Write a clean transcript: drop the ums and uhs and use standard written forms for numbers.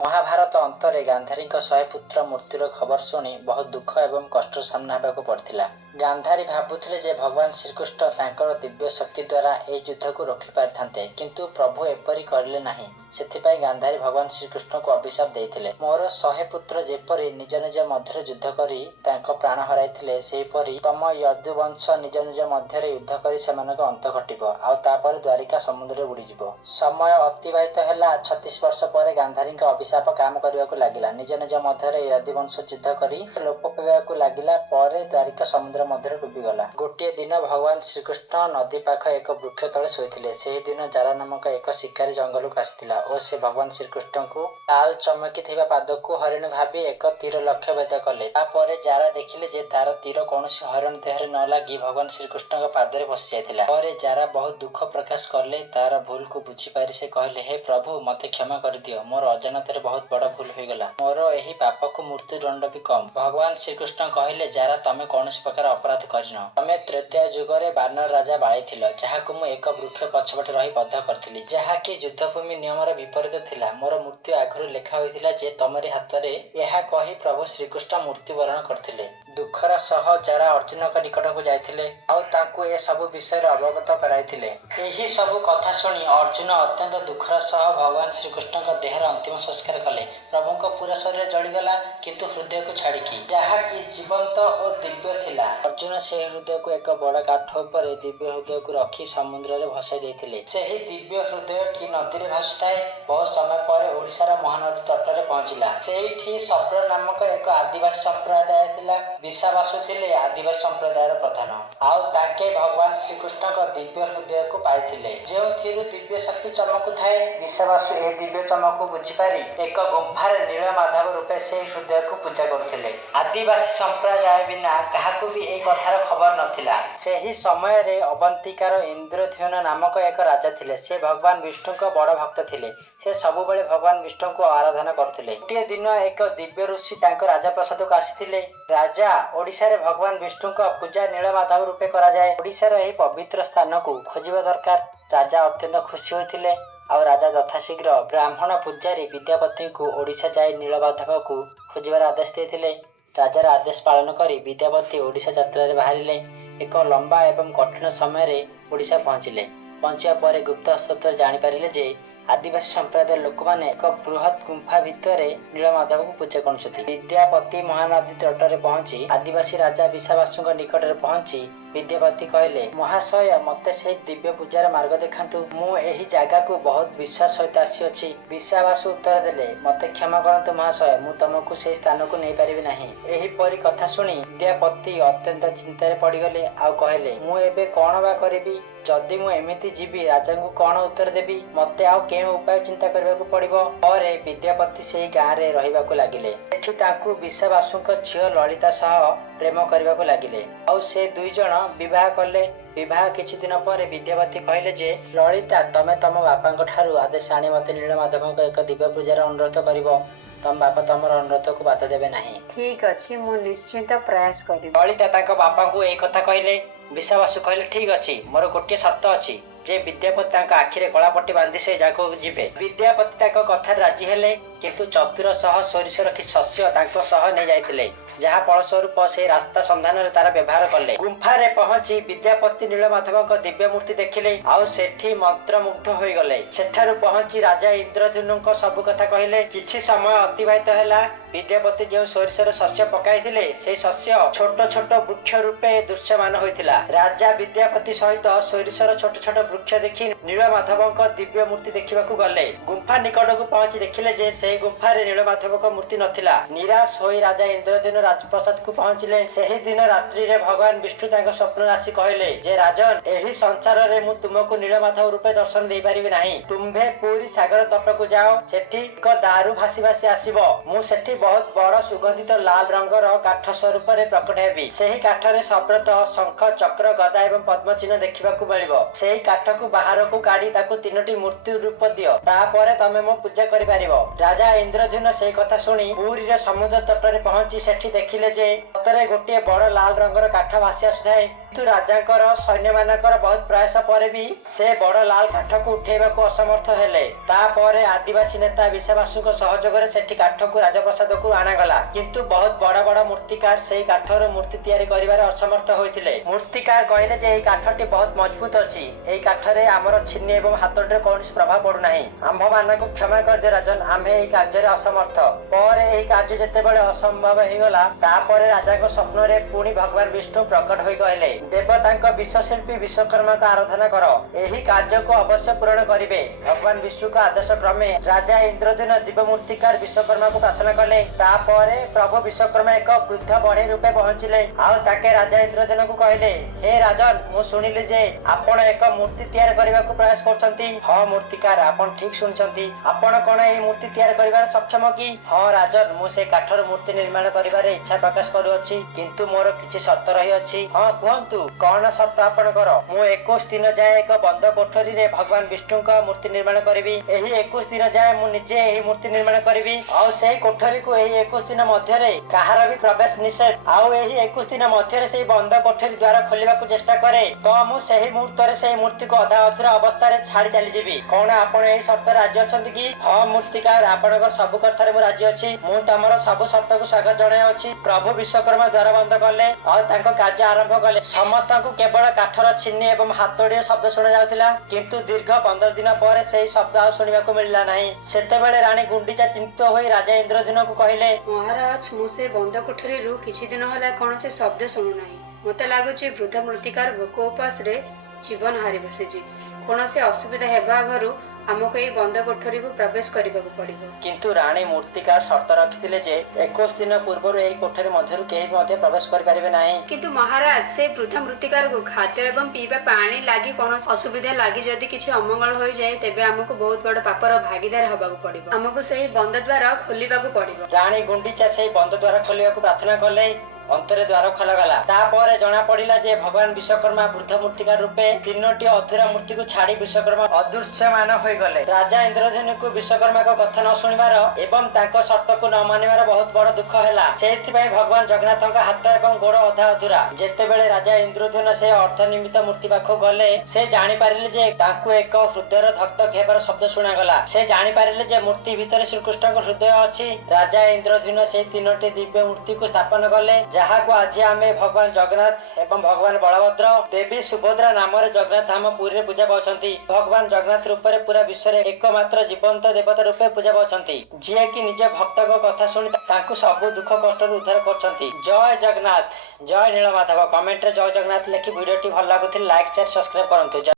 ମହାଭାରତ ଅନ୍ତରେ ଗାନ୍ଧାରୀଙ୍କ 100 ପୁତ୍ର ମୃତ୍ୟୁର ଖବର ଶୁଣି ବହୁତ ଦୁଃଖ ଏବଂ କଷ୍ଟ ସାମ୍ନା ହେବାକୁ ପଡ଼ିଥିଲା। ଗାନ୍ଧାରୀ ଭାବୁଥିଲେ ଯେ ଭଗବାନ ଶ୍ରୀକୃଷ୍ଣ ତାଙ୍କର ଦିବ୍ୟ ଶକ୍ତି ଦ୍ୱାରା ଏହି ଯୁଦ୍ଧକୁ ରୋକି ପାରିଥାନ୍ତେ, କିନ୍ତୁ ପ୍ରଭୁ ଏପରି କରିଲେ ନାହିଁ। ସେଥିପାଇଁ ଗାନ୍ଧାରୀ ଭଗବାନ ଶ୍ରୀକୃଷ୍ଣଙ୍କୁ ଅଭିଶାପ ଦେଇଥିଲେ, ମୋର 100 ପୁତ୍ର ଯେପରି ନିଜ ନିଜ ମଧ୍ୟରେ ଯୁଦ୍ଧ କରି ତାଙ୍କ ପ୍ରାଣ ହରାଇଥିଲେ, ସେହିପରି ତମ ୟଦୁବଂଶ ନିଜ ନିଜ ମଧ୍ୟରେ ଯୁଦ୍ଧ କରି ସେମାନଙ୍କ ଅନ୍ତ ଘଟିବ, ଆଉ ତାପରେ ଦ୍ୱାରିକା ସମୁଦ୍ରରେ ବୁଡ଼ିଯିବ। ସମୟ ଅତିବାହିତ ହେଲା। 36 ବର୍ଷ ପରେ ଗାନ୍ଧାରୀଙ୍କ ଅଭିଶାପ କାମ କରିବାକୁ ଲାଗିଲା। ନିଜ ନିଜ ମଧ୍ୟରେ ୟଦୁବଂଶ ଯୁଦ୍ଧ କରି ଲୋପ ପାଇବାକୁ ଲାଗିଲା। ପରେ ଦ୍ୱାରିକା ସମୁଦ୍ର ମଧ୍ୟରେ ଡୁବିଗଲା। ଗୋଟିଏ ଦିନ ଭଗବାନ ଶ୍ରୀକୃଷ୍ଣ ନଦୀ ପାଖ ଏକ ବୃକ୍ଷ ତଳେ ଶୋଇଥିଲେ। ସେହି ଦିନ ଜାରା ନାମକ ଏକ ଶିକାରୀ ଜଙ୍ଗଲକୁ ଆସିଥିଲା ଓ ସେ ଭଗବାନ ଶ୍ରୀକୃଷ୍ଣଙ୍କୁ ଲାଲ ଚମକିଥିବା ପାଦକୁ ହରିଣ ଭାବି ଏକ ତୀର ଲକ୍ଷ୍ୟ ଭେଦ କଲେ। ତାପରେ ଜାରା ଦେଖିଲେ ଯେ ତାର ତୀର କୌଣସି ହରିଣ ଦେହରେ ନ ଲାଗି ଭଗବାନ ଶ୍ରୀକୃଷ୍ଣଙ୍କ ପାଦରେ ପଶି ଯାଇଥିଲା। ପରେ ଜାରା ବହୁତ ଦୁଃଖ ପ୍ରକାଶ କଲେ। ତାର ଭୁଲକୁ ବୁଝିପାରି ସେ କହିଲେ, ହେ ପ୍ରଭୁ, ମତେ କ୍ଷମା କରିଦିଅ। ମୋର ଅଜାଣତରେ ବହୁତ ବଡ଼ ଭୁଲ ହୋଇଗଲା। ମୋର ଏହି ପାପକୁ ମୃତ୍ୟୁ ଦଣ୍ଡ ବି କମ୍। ଭଗବାନ ଶ୍ରୀକୃଷ୍ଣ କହିଲେ, ଜାରା, ତମେ କୌଣସି ପ୍ରକାର ଅପରାଧ କରିନ। ତମେ ତ୍ରେତୟା ଯୁଗରେ ବାନର ରାଜା ବାଳିଥିଲ, ଯାହାକୁ ମୁଁ ଏକ ବୃକ୍ଷ ପଛପଟେ ରହି ବଧ କରିଥିଲି, ଯାହାକି ଯୁଦ୍ଧଭୂମି ନିୟମର ବିପରୀତ ଥିଲା। ମୋର ମୃତ୍ୟୁ ଆଗରୁ ଲେଖା ହୋଇଥିଲା ଯେ ତମରି ହାତରେ। ଏହା କହି ପ୍ରଭୁ ଶ୍ରୀକୃଷ୍ଣ ମୃତ୍ୟୁବରଣ କରିଥିଲେ। ଦୁଃଖର ସହ ଜାରା ଅର୍ଜୁନଙ୍କ ନିକଟକୁ ଯାଇଥିଲେ ଆଉ ତାଙ୍କୁ ଏ ସବୁ ବିଷୟରେ ଅବଗତ କରାଇଥିଲେ। ଏହି ସବୁ କଥା ଶୁଣି ଅର୍ଜୁନ ଅତ୍ୟନ୍ତ ଦୁଃଖର ସହ ଭଗବାନ ଶ୍ରୀକୃଷ୍ଣଙ୍କ ଦେହର ଅନ୍ତିମ ସଂସ୍କାର କଲେ। ପ୍ରଭୁଙ୍କ ପୁରା ଶରୀର ଜଳିଗଲା, କିନ୍ତୁ ହୃଦୟକୁ ଛାଡ଼ିକି, ଯାହାକି ଜୀବନ୍ତ ଓ ଦିବ୍ୟ ଥିଲା। ଅର୍ଜୁନ ସେହି ହୃଦୟକୁ ଏକ ବଡ଼ କାଠ ଉପରେ ଦିବ୍ୟ ହୃଦୟକୁ ରଖି ସମୁଦ୍ରରେ ଭସାଇ ଦେଇଥିଲେ। ସେହି ଦିବ୍ୟ ହୃଦୟଟି ନଦୀରେ ଭାସୁଥାଏ। ବହୁତ ସମୟ ପରେ ଓଡ଼ିଶାର ମହାନଦୀ ତଟରେ ପହଞ୍ଚିଲା। ସେଇଠି ସପ୍ର ନାମକ ଏକ ଆଦିବାସୀ ସମ୍ପ୍ରଦାୟ ଥିଲା। ବିଶାବାସୁ ଥିଲେ ଆଦିବାସୀ ସମ୍ପ୍ରଦାୟର ପ୍ରଧାନ, ଆଉ ତାଙ୍କେ ଭଗବାନ ଶ୍ରୀକୃଷ୍ଣଙ୍କ ଦିବ୍ୟ ହୃଦୟକୁ ପାଇଥିଲେ, ଯେଉଁଥିରୁ ଦିବ୍ୟ ଶକ୍ତି ଚମକୁଥାଏ। ବିଶାବାସୁ ଏହି ଦିବ୍ୟ ଚମକୁ ବୁଝିପାରି ଏକ ଗୁମ୍ଫାରେ ନୀଳମାଧବ ରୂପେ ସେହି ହୃଦୟକୁ ପୂଜା କରୁଥିଲେ। ଆଦିବାସୀ ସମ୍ପ୍ରଦାୟ ବିନା କାହାକୁ ବି ଏହି କଥାର ଖବର ନଥିଲା। ସେହି ସମୟରେ ଅବନ୍ତିକାର ଇନ୍ଦ୍ରଦ୍ୟୁମ୍ନ ନାମକ ଏକ ରାଜା ଥିଲେ। ସେ ଭଗବାନ ବିଷ୍ଣୁଙ୍କ ବଡ଼ ଭକ୍ତ ଥିଲେ। ସେ ସବୁବେଳେ ଭଗବାନ ବିଷ୍ଣୁଙ୍କୁ ଆରାଧନା କରୁଥିଲେ। ଗୋଟିଏ ଦିନ ଏକ ଦିବ୍ୟ ଋଷି ତାଙ୍କ ରାଜପ୍ରସାଦକୁ ଆସିଥିଲେ। ରାଜା, ଓଡ଼ିଶାରେ ଭଗବାନ ବିଷ୍ଣୁଙ୍କ ପୂଜା ନୀଳମାଧବ ରୂପେ କରାଯାଏ। ଓଡ଼ିଶାର ଏହି ପବିତ୍ର ସ୍ଥାନକୁ ଖୋଜିବା ଦରକାର। ରାଜା ଅତ୍ୟନ୍ତ ଖୁସି ହୋଇଥିଲେ ଆଉ ରାଜା ଯଥାଶୀଘ୍ର ବ୍ରାହ୍ମଣ ପୂଜାରୀ ବିଦ୍ୟାପତିଙ୍କୁ ଓଡ଼ିଶା ଯାଇ ନୀଳମାଧବକୁ ଖୋଜିବାର ଆଦେଶ ଦେଇଥିଲେ। ରାଜାର ଆଦେଶ ପାଳନ କରି ବିଦ୍ୟାପତି ଓଡ଼ିଶା ଯାତ୍ରାରେ ବାହାରିଲେ। ଏକ ଲମ୍ବା ଏବଂ କଠିନ ସମୟରେ ଓଡ଼ିଶା ପହଞ୍ଚିଲେ। ପହଞ୍ଚିବା ପରେ ଗୁପ୍ତ ସୂତ୍ରରେ ଜାଣିପାରିଲେ ଯେ ଆଦିବାସୀ ସମ୍ପ୍ରଦାୟର ଲୋକମାନେ ଏକ ବୃହତ୍ ଗୁମ୍ଫା ଭିତରେ ନୀଳମାଧବକୁ ପୂଜା କରୁଛନ୍ତି। ବିଦ୍ୟାପତି ମହାନଦୀ ତଟରେ ପହଞ୍ଚି ଆଦିବାସୀ ରାଜା ବିଶାବାସୁଙ୍କ ନିକଟରେ ପହଞ୍ଚି ବିଦ୍ୟାପତି କହିଲେ, ମହାଶୟ, ମତେ ସେହି ଦିବ୍ୟ ପୂଜାର ମାର୍ଗ ଦେଖାନ୍ତୁ। ମୁଁ ଏହି ଜାଗାକୁ ବହୁତ ବିଶ୍ୱାସ ସହିତ ଆସିଅଛି। ବିଶାବାସୁ ଉତ୍ତର ଦେଲେ, ମତେ କ୍ଷମା କରନ୍ତୁ ମହାଶୟ, ମୁଁ ତମକୁ ସେହି ସ୍ଥାନକୁ ନେଇପାରିବି ନାହିଁ। ଏହିପରି କଥା ଶୁଣି ବିଦ୍ୟାପତି ଅତ୍ୟନ୍ତ ଚିନ୍ତାରେ ପଡ଼ିଗଲେ ଆଉ କହିଲେ, ମୁଁ ଏବେ କଣ ବା କରିବି? ଯଦି ମୁଁ ଏମିତି ଯିବି, ରାଜାଙ୍କୁ କଣ ଉତ୍ତର ଦେବି? ମତେ ଆଉ କେଉଁ ଉପାୟ ଚିନ୍ତା କରିବାକୁ ପଡ଼ିବ? ପରେ ବିଦ୍ୟାପତି ସେହି ଗାଁରେ ରହିବାକୁ ଲାଗିଲେ। ସେଠି ତାଙ୍କୁ ବିଶାବାସୁଙ୍କ ଝିଅ ଲଳିତା ସହ ପ୍ରେମ କରିବାକୁ ଲାଗିଲେ ଆଉ ସେ ଦୁଇ ଜଣ ବିବାହ କଲେ। ବିବାହ କିଛି ଦିନ ପରେ ବିଦ୍ୟାପତି କହିଲେ ଯେ, ଲଳିତା, ତମେ ତମ ବାପାଙ୍କ ଠାରୁ ଆଦେଶ ଆଣି ମତେ ନୀଳମାଧବଙ୍କ ଏକ ଦିବ୍ୟ ପୂଜାର ଅନୁରୋଧ କରିବ। ତମ ବାପା ତମର ଅନୁରୋଧକୁ ବାଧା ଦେବେ ନାହିଁ। ଠିକ୍ ଅଛି, ମୁଁ ନିଶ୍ଚିନ୍ତ ପ୍ରୟାସ କରିବି। ଲଳିତା ତାଙ୍କ ବାପାଙ୍କୁ ଏହି କଥା କହିଲେ। ବିଶାବାସୁ କହିଲେ, ଠିକ୍ ଅଛି, ମୋର ଗୋଟିଏ ସର୍ତ୍ତ ଅଛି ଯେ ବିଦ୍ୟାପତି ତାଙ୍କ ଆଖିରେ କଳାପଟି ବାନ୍ଧି ସେ ଜାଗାକୁ ଯିବେ। ବିଦ୍ୟାପତି ତାଙ୍କ କଥାରେ ରାଜି ହେଲେ, କିନ୍ତୁ ଚତୁର ସହ ସୋରିଷର କିଛି ଶସ୍ୟ ତାଙ୍କ ସହ ନେଇ ଯାଇଥିଲେ, ଯାହା ଫଳସ୍ୱରୂପ ସେ ରାସ୍ତା ସନ୍ଧାନରେ ତାର ବ୍ୟବହାର କଲେ। ଗୁମ୍ଫାରେ ପହଞ୍ଚି ବିଦ୍ୟାପତି ନୀଳମାଧବଙ୍କ ଦିବ୍ୟ ମୂର୍ତ୍ତି ଦେଖିଲେ ଆଉ ସେଠି ମନ୍ତ୍ରମୁଗ୍ଧ ହୋଇଗଲେ। ସେଠାରୁ ପହଞ୍ଚି ରାଜା ଇନ୍ଦ୍ରଦ୍ୟୁମ୍ନଙ୍କ ସବୁ କଥା କହିଲେ। କିଛି ସମୟ ଅତିବାହିତ ହେଲା। ବିଦ୍ୟାପତି ଯେଉଁ ସୋରିଷର ଶସ୍ୟ ପକାଇଥିଲେ, ସେହି ଶସ୍ୟ ଛୋଟ ଛୋଟ ବୃକ୍ଷ ରୂପେ ଦୃଶ୍ୟମାନ ହୋଇଥିଲା। ରାଜା ବିଦ୍ୟାପତି ସହିତ ସୋରିଷର ଛୋଟ ଛୋଟ ବୃକ୍ଷ ଦେଖି ନୀଳମାଧବଙ୍କ ଦିବ୍ୟ ମୂର୍ତ୍ତି ଦେଖିବାକୁ ଗଲେ। ଗୁମ୍ଫା ନିକଟକୁ ପହଞ୍ଚି ଦେଖିଲେ ଯେ ସେହି ଗୁମ୍ଫାରେ ନୀଳମାଧବଙ୍କ ମୂର୍ତ୍ତି ନଥିଲା। ନିରାଶ ହୋଇ ରାଜା ଇନ୍ଦ୍ରଦ୍ୟୁମ୍ନ ରାଜପ୍ରସାଦକୁ ପହଞ୍ଚିଲେ। ସେହି ଦିନ ରାତ୍ରିରେ ଭଗବାନ ବିଷ୍ଣୁ ତାଙ୍କ ସ୍ୱପ୍ନରେ ଆସି କହିଲେ ଯେ, ରାଜନ, ଏହି ସଂସାରରେ ମୁଁ ତୁମକୁ ନୀଳମାଧବ ରୂପେ ଦର୍ଶନ ଦେଇପାରିବି ନାହିଁ। ତୁମ୍ଭେ ପୁରୀ ସାଗର ତଟକୁ ଯାଅ। ସେଠି ଏକ ଦାରୁ ଭାସି ଭାସି ଆସିବ। ମୁଁ ସେଠି ବହୁତ ବଡ଼ ସୁଗନ୍ଧିତ ଲାଲ ରଙ୍ଗର କାଠ ସ୍ୱରୂପରେ ପ୍ରକଟ ହେବି। ସେହି କାଠରେ ସବ୍ରତ, ଶଙ୍ଖ, ଚକ୍ର, ଗଦା ଏବଂ ପଦ୍ମ ଚିହ୍ନ ଦେଖିବାକୁ ମିଳିବ। ସେହି କାଠକୁ ବାହାରକୁ କାଢି ତାକୁ 3ଟି ମୂର୍ତ୍ତି ରୂପ ଦିଅ। ତାପରେ ତମେ ମୋ ପୂଜା କରିପାରିବ। ରାଜା ଇନ୍ଦ୍ରଦ୍ୟୁମ୍ନ ସେହି କଥା ଶୁଣି ପୁରୀର ସମୁଦ୍ର ତଟରେ ପହଞ୍ଚି ସେଠି ଦେଖିଲେ ଯେ ସତରେ ଗୋଟିଏ ବଡ଼ ଲାଲ ରଙ୍ଗର କାଠ ଭାସି ଆସୁଥାଏ। କିନ୍ତୁ ରାଜାଙ୍କର ସୈନ୍ୟମାନଙ୍କର ବହୁତ ପ୍ରୟାସ ପରେ ବି ସେ ବଡ ଲାଲ କାଠକୁ ଉଠେଇବାକୁ ଅସମର୍ଥ ହେଲେ। ତାପରେ ଆଦିବାସୀ ନେତା ବିଶାବାସୁଙ୍କ ସହଯୋଗରେ ସେଠି କାଠକୁ ରାଜପ୍ରସାଦକୁ ଆଣାଗଲା। କିନ୍ତୁ ବହୁତ ବଡ ବଡ ମୂର୍ତ୍ତିକାର ସେଇ କାଠରୁ ମୂର୍ତ୍ତି ତିଆରି କରିବାରେ ଅସମର୍ଥ ହୋଇଥିଲେ। ମୂର୍ତ୍ତିକାର କହିଲେ ଯେ ଏହି କାଠଟି ବହୁତ ମଜବୁତ ଅଛି, ଏହି କାଠରେ ଆମର ଛିନି ଏବଂ ହାତଟିରେ କୌଣସି ପ୍ରଭାବ ପଡୁନାହିଁ। ଆମ୍ଭମାନଙ୍କୁ କ୍ଷମା କରିଦିଅ ରାଜନ, ଆମ୍ଭେ ଏହି କାର୍ଯ୍ୟରେ ଅସମର୍ଥ। ପରେ ଏହି କାର୍ଯ୍ୟ ଯେତେବେଳେ ଅସମ୍ଭବ ହେଇଗଲା, ତାପରେ ରାଜାଙ୍କ ସ୍ୱପ୍ନରେ ପୁଣି ଭଗବାନ ବିଷ୍ଣୁ ପ୍ରକଟ ହୋଇ କହିଲେ, ଦେବତାଙ୍କ ବିଶ୍ୱଶିଳ୍ପୀ ବିଶ୍ୱକର୍ମାଙ୍କ ଆରାଧନା କର, ଏହି କାର୍ଯ୍ୟକୁ ଅବଶ୍ୟ ପୂରଣ କରିବେ। ଭଗବାନ ବିଷ୍ଣୁଙ୍କ ଆଦେଶ କ୍ରମେ ରାଜା ଇନ୍ଦ୍ରଦ୍ୟୁମ୍ନ ଦିବ୍ୟ ମୂର୍ତ୍ତିକାର ବିଶ୍ୱକର୍ମାକୁ ପ୍ରାର୍ଥନା କଲେ। ତାପରେ ପ୍ରଭୁ ବିଶ୍ୱକର୍ମା ଏକ ବୃଦ୍ଧ ବଢେଇ ରୂପେ ପହଞ୍ଚିଲେ ଆଉ ତାକେ ରାଜା ଇନ୍ଦ୍ରଦ୍ୟୁମ୍ନଙ୍କୁ କହିଲେ, ହେ ରାଜନ, ମୁଁ ଶୁଣିଲି ଯେ ଆପଣ ଏକ ମୂର୍ତ୍ତି ତିଆରି କରିବାକୁ ପ୍ରୟାସ କରୁଛନ୍ତି। ହଁ ମୂର୍ତ୍ତିକାର, ଆପଣ ଠିକ ଶୁଣିଛନ୍ତି। ଆପଣ କଣ ଏହି ମୂର୍ତ୍ତି ତିଆରି କରିବାରେ ସକ୍ଷମ କି? ହଁ ରାଜନ, ମୁଁ ସେ କାଠର ମୂର୍ତ୍ତି ନିର୍ମାଣ କରିବାରେ ଇଚ୍ଛା ପ୍ରକାଶ କରୁଅଛି, କିନ୍ତୁ ମୋର କିଛି ସର୍ତ୍ତ ରହିଅଛି। ହଁ କୁହନ୍ତୁ, କଣ ସର୍ତ୍ତ ଆପଣଙ୍କର? ମୁଁ 21 ଦିନ ଯାଏ ଏକ ବନ୍ଦ କୋଠରୀରେ ଭଗବାନ ବିଷ୍ଣୁଙ୍କ ମୂର୍ତ୍ତି ନିର୍ମାଣ କରିବି। ଏହି 21 ଦିନ ଯାଏ ମୁଁ ନିଜେ ଏହି ମୂର୍ତ୍ତି ନିର୍ମାଣ କରିବି ଆଉ ସେଇ କୋଠରୀକୁ ଏହି 21 ଦିନ ମଧ୍ୟରେ କାହାର ବି ପ୍ରବେଶ ନିଷେଧ। ଆଉ ଏହି 21 ଦିନ ମଧ୍ୟରେ ସେଇ ବନ୍ଦ କୋଠରୀ ଦ୍ୱାର ଖୋଲିବାକୁ ଚେଷ୍ଟା କରେ ତ ମୁଁ ସେହି ମୁହୂର୍ତ୍ତରେ ସେହି ମୂର୍ତ୍ତିକୁ ଅଧା ଅଧୁରା ଅବସ୍ଥାରେ ଛାଡି ଚାଲିଯିବି। କଣ ଆପଣ ଏହି ସର୍ତ୍ତରେ ରାଜି ଅଛନ୍ତି କି? ହଁ ମୂର୍ତ୍ତିକାର, ଆପଣଙ୍କର ସବୁ କଥାରେ ମୁଁ ରାଜି ଅଛି। ମୁଁ ତମର ସବୁ ସର୍ତ୍ତକୁ ସ୍ୱାଗତ ଜଣାଉଅଛି। ପ୍ରଭୁ ବିଶ୍ୱକର୍ମା ଦ୍ୱାର ବନ୍ଦ କଲେ ଆଉ ତାଙ୍କ କାର୍ଯ୍ୟ ଆରମ୍ଭ କଲେ। ସମସ୍ତଙ୍କୁ କେବଳ କାଠର ଛିନି ଏବଂ ହାତୁଡ଼ିର ଶବ୍ଦ ଶୁଣା ଯାଉଥିଲା, କିନ୍ତୁ ଦୀର୍ଘ 15 ଦିନ ପରେ ସେହି ଶବ୍ଦ ଆଉ ଶୁଣିବାକୁ ମିଳିଲା ନାହିଁ। ସେତେବେଳେ ରାଣୀ ଗୁଣ୍ଡିଚା ଚିନ୍ତିତ ହୋଇ ରାଜା ଇନ୍ଦ୍ରଦ୍ୟୁମ୍ନଙ୍କୁ କହିଲେ, ମହାରାଜ, ମୁଁ ସେ ବନ୍ଦ କୋଠରୀରୁ କିଛି ଦିନ ହେଲା କୌଣସି ଶବ୍ଦ ଶୁଣୁନାହିଁ। ମତେ ଲାଗୁଛି ବୃଦ୍ଧ ମୃତ୍ତିକାର ଭୋକ ଉପାସରେ ଜୀବନ ହାରି ବସିଛି। କୌଣସି ଅସୁବିଧା ହେବା ଆଗରୁ ଆମକୁ ଏହି ବନ୍ଦ କୋଠରୀକୁ ପ୍ରବେଶ କରିବାକୁ ପଡିବ। କିନ୍ତୁ ରାଣୀ ମୂର୍ତ୍ତିକାର ସର୍ତ୍ତ ରଖିଥିଲେ ଯେ 21 ଦିନ ପୂର୍ବରୁ ଏହି କୋଠରୀ ମଧ୍ୟରୁ କେହି ମଧ୍ୟ ପ୍ରବେଶ କରିପାରିବେ ନାହିଁ। କିନ୍ତୁ ମହାରାଜ, ସେ ବୃଦ୍ଧ ମୃତ୍ତିକାରକୁ ଖାଦ୍ୟ ଏବଂ ପିଇବା ପାଣି ଲାଗି କୌଣସି ଅସୁବିଧା ଲାଗି ଯଦି କିଛି ଅମଙ୍ଗଳ ହୋଇଯାଏ, ତେବେ ଆମକୁ ବହୁତ ବଡ ପାପର ଭାଗିଦାର ହବାକୁ ପଡିବ। ଆମକୁ ସେହି ବନ୍ଦ ଦ୍ୱାର ଖୋଲିବାକୁ ପଡିବ। ରାଣୀ ଗୁଣ୍ଡିଚା ସେହି ବନ୍ଦ ଦ୍ୱାର ଖୋଲିବାକୁ ପ୍ରାର୍ଥନା କଲେ। ଅନ୍ତରେ ଦ୍ୱାର ଖୋଲାଗଲା। ତାପରେ ଜଣା ପଡିଲା ଯେ ଭଗବାନ ବିଶ୍ୱକର୍ମା ବୃଦ୍ଧ ମୂର୍ତ୍ତିକାର ରୂପେ 3ଟି ଅଧୁରା ମୂର୍ତ୍ତିକୁ ଛାଡି ବିଶ୍ୱକର୍ମା ଅଦୃଶ୍ୟମାନ ହୋଇଗଲେ। ରାଜା ଇନ୍ଦ୍ରଦ୍ୟୁମ୍ନଙ୍କୁ ବିଶ୍ୱକର୍ମାଙ୍କ କଥା ନ ଶୁଣିବାର ଏବଂ ତାଙ୍କ ସର୍ତ୍ତକୁ ନ ମାନିବାର ବହୁତ ବଡ ଦୁଃଖ ହେଲା। ସେଇଥିପାଇଁ ଭଗବାନ ଜଗନ୍ନାଥଙ୍କ ହାତ ଏବଂ ଗୋଡ ଅଧା ଅଧୁରା। ଯେତେବେଳେ ରାଜା ଇନ୍ଦ୍ରଦ୍ୟୁମ୍ନ ସେ ଅର୍ଦ୍ଧନିର୍ମିତ ମୂର୍ତ୍ତି ପାଖକୁ ଗଲେ, ସେ ଜାଣିପାରିଲେ ଯେ ତାଙ୍କୁ ଏକ ହୃଦୟର ଧକ ଧକ ହେବାର ଶବ୍ଦ ଶୁଣାଗଲା। ସେ ଜାଣିପାରିଲେ ଯେ ମୂର୍ତ୍ତି ଭିତରେ ଶ୍ରୀକୃଷ୍ଣଙ୍କ ହୃଦୟ ଅଛି। ରାଜା ଇନ୍ଦ୍ରଦ୍ୟୁମ୍ନ ସେହି 3ଟି ଦିବ୍ୟ ମୂର୍ତ୍ତିକୁ ସ୍ଥାପନ କଲେ, ଯାହାକୁ ଆଜି ଆମେ ଭଗବାନ ଜଗନ୍ନାଥ ଏବଂ ଭଗବାନ ବଳଭଦ୍ର, ଦେବୀ ସୁଭଦ୍ରା ନାମରେ ଜଗନ୍ନାଥ ଧାମ ପୁରୀରେ ପୂଜା ପାଉଛନ୍ତି। ଭଗବାନ ଜଗନ୍ନାଥ ରୂପରେ ପୁରା ବିଶ୍ୱରେ ଏକମାତ୍ର ଜୀବନ୍ତ ଦେବତା ରୂପେ ପୂଜା ପାଉଛନ୍ତି, ଯିଏକି ନିଜ ଭକ୍ତଙ୍କ କଥା ଶୁଣି ତାଙ୍କୁ ସବୁ ଦୁଃଖ କଷ୍ଟରୁ ଉଦ୍ଧାର କରୁଛନ୍ତି। ଜୟ ଜଗନ୍ନାଥ, ଜୟ ନୀଳମାଧବ। କମେଣ୍ଟରେ ଜୟ ଜଗନ୍ନାଥ ଲେଖି ଭିଡିଓଟି ଭଲ ଲାଗୁଥିଲେ ଲାଇକ୍, ସେୟାର, ସବସ୍କ୍ରାଇବ କରନ୍ତୁ।